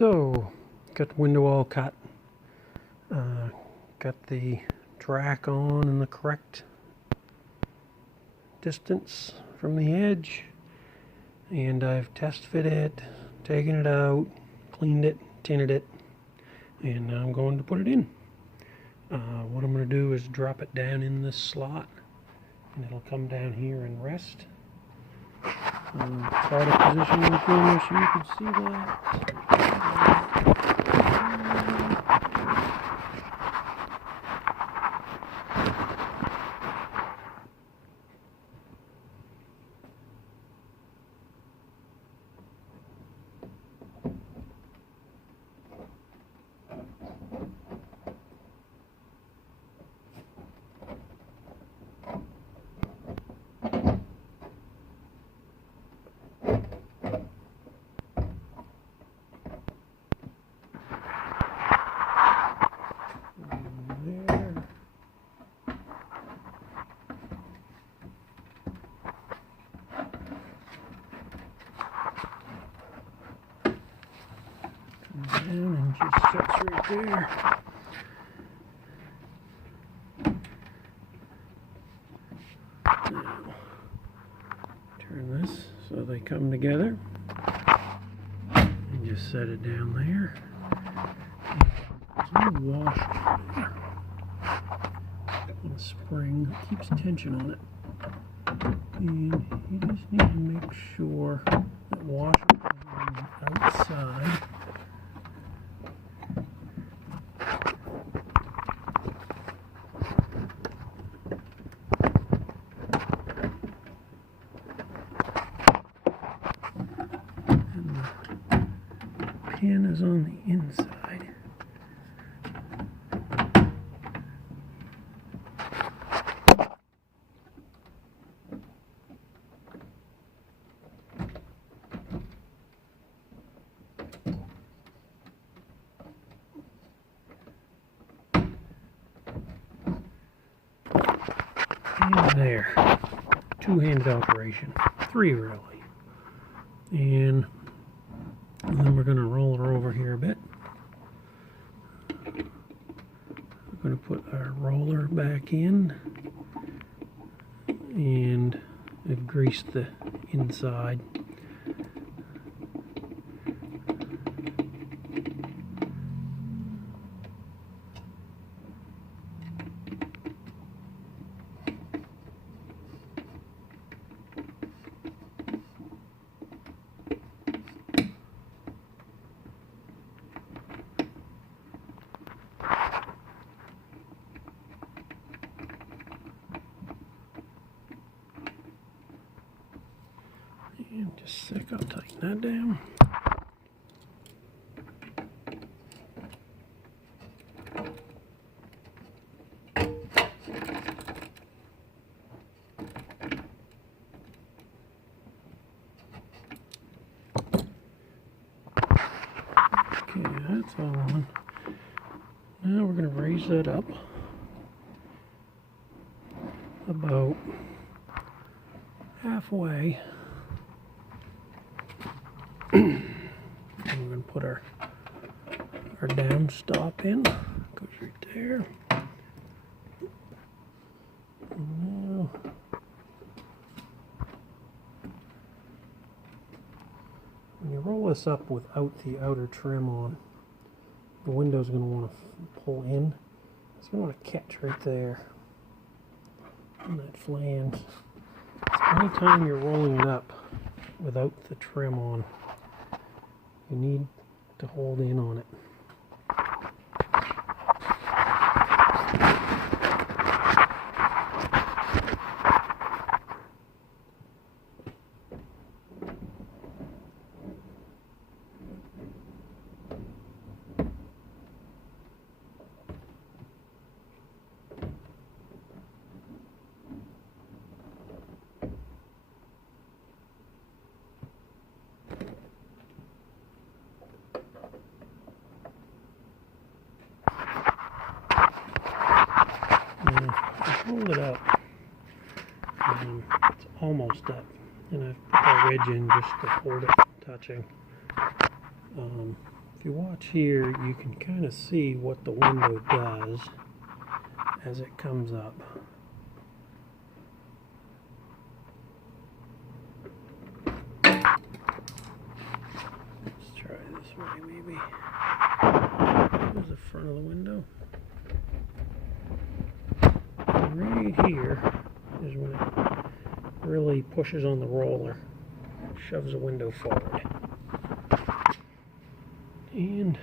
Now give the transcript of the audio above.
So, got the window all cut, got the track on in the correct distance from the edge, and I've test fitted it, taken it out, cleaned it, tinted it, and now I'm going to put it in. What I'm going to do is drop it down in this slot, and it'll come down here and rest. Try to position it in so you can see that. Down and just sits right there. Now, turn this so they come together and just set it down there. There's no washer there. And spring that keeps tension on it. And you just need to make sure that washer is on the outside. Pin is on the inside. And there. Two-handed operation. Three really. And then we're going to roll her over here a bit. We're going to put our roller back in, and I've greased the inside. And just a sec, I'll tighten that down. Okay, that's all on. Now we're going to raise that up about halfway. And we're going to put our down stop in. Goes right there. And now when you roll this up without the outer trim on, the window's going to want to pull in. It's going to want to catch right there on that flange. So anytime you're rolling it up without the trim on, you need to hold in on it. Hold it up. It's almost up, and I've put a ridge in just to hold it touching. If you watch here, you can kind of see what the window does as it comes up. Let's try this way maybe. There's the front of the window. And right here is when it really pushes on the roller, shoves the window forward. And